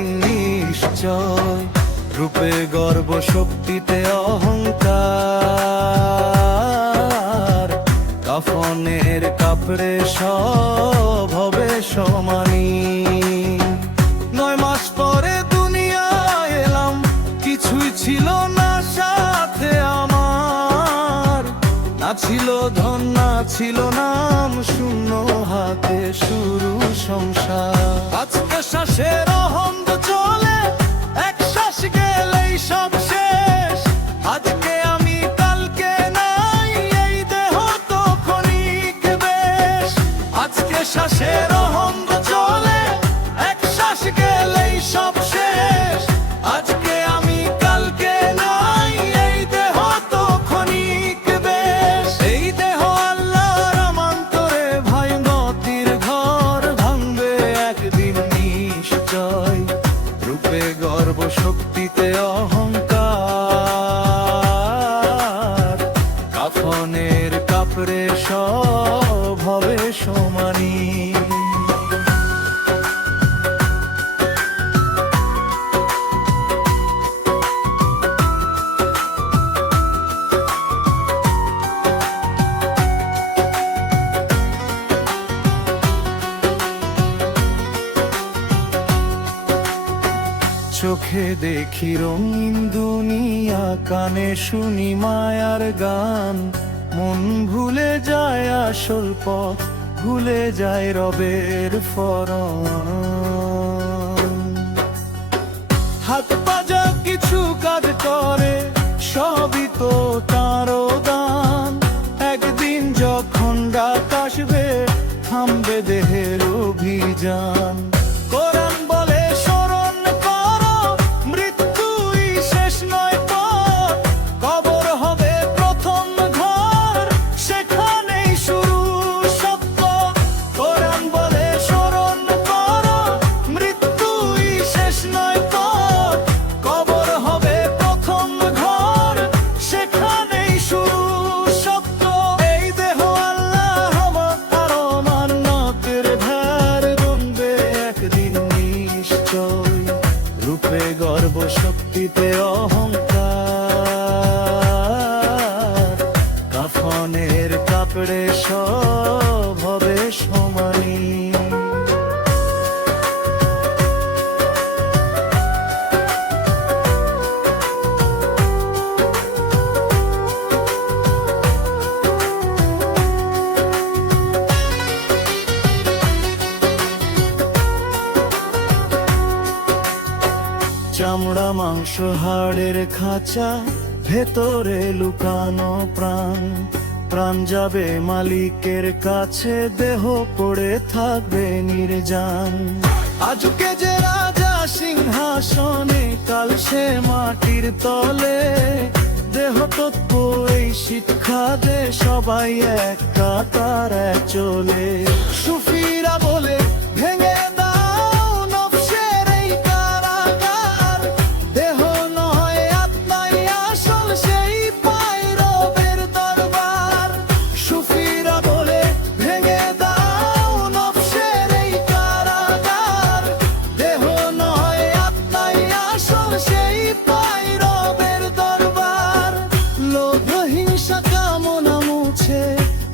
একদিন নিশ্চয় রূপে গর্ব শক্তিতে অহংকার, কাফনের কাপড়ে সব হবে সমানি। 9 মাস পরে দুনিয়ায় এলাম, কিছুই ছিল না সাথে আমার, না ছিল ধন না ছিল নাম, শূন্য হাতে শুরু সংসার। আজকে শ্বাসের অহন্দ চলে, এক শ্বাস গেলেই সব শেষ। আজকে আমি কালকে নাই, এই দেহ তো ক্ষণিক বেশ। আজকে শ্বাসের অহন্দ চলে, এক শ্বাস গেলেই সব শেষ। আজকে আমি কালকে নাই, এই দেহ তো ক্ষণিক বেশ। এই দেহ আল্লাহর আমান্তরে ভাই, মতির ঘর ভাঙবে একদিন নিশ্চয় রূপে গর্ব শক্তিতে অহংকার, কাফনের কাপড়ে সব হবে সমানি। চোখে দেখি রঙিন দুনিয়া, কানে শুনি মায়ার গান, মন ভুলে যায় আসল পথ, ভুলে যায় রবের ফরমান। হাত পাজা কিছু কাজ করে, সবই তো তাঁরও দান। একদিন যখন রাত আসবে, থামবে দেহের অভিযান। কোরআন বলে স্মরণ করো, মৃত্যুই শেষ নয় পথ। কবর হবে প্রথম ঘর, সেখানেই শুরু সত্য। কোরআন বলে স্মরণ করো, মৃত্যুই শেষ নয় পথ। কবর হবে প্রথম ঘর, সেখানেই শুরু সত্য। এই দেহ আল্লাহ আর মান্নাতের ধার, রঙবে একদিন নিশ্চয় রূপে গর্ব শক্তিতে অহংকার, কাফনের কাপড়ে সব হবে সমানি। চামড়া মাংস হাড়ের খাঁচা, ভেতরে লুকানো প্রাণ। প্রাণ যাবে মালিকের কাছে, দেহ পড়ে থাকবে নির্জান। আজকে যে রাজা সিংহাসনে, কাল সে মাটির তলে। দেহ তত্ত্ব এই শিক্ষা দে, সবাই এক কাতার এক চলে। সুফিরা বলে ভেঙে দাও নফসের এই কারাগার, দেহ নয় আত্মাই আসল, সেই পায় রবের দরবার। সুফিরা বলে ভেঙে দাও নফসের এই কারাগার, দেহ নয় আত্মাই আসল, সেই পায় রবের দরবার। লোভ হিংসা কামনা মুছে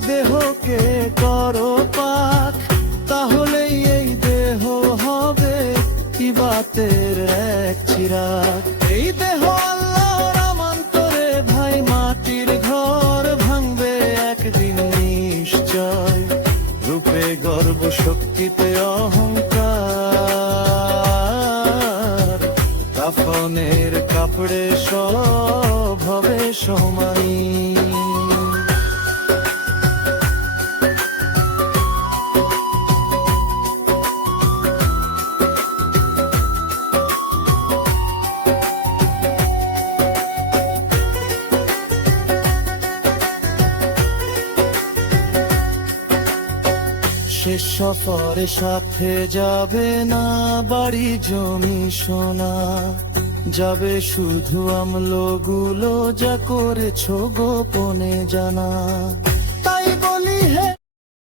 দেহকে করো পাক, তাহলেই এই দেহ হবে ইবাতের এক চিরাগ। এই দেহ আল্লাহর আমান্তরে ভাই, মাটির ঘর ভাঙবে একদিন নিশ্চয় রূপে গর্ব শক্তিতে অহংকার, কাফনের কাপড়ে সব হবে সমানি। শেষ সফরে সাথে যাবে না বাড়ি জমি সোনা, যাবে শুধু আমলগুলো যা করেছো গোপনে জানা। তাই বলি হে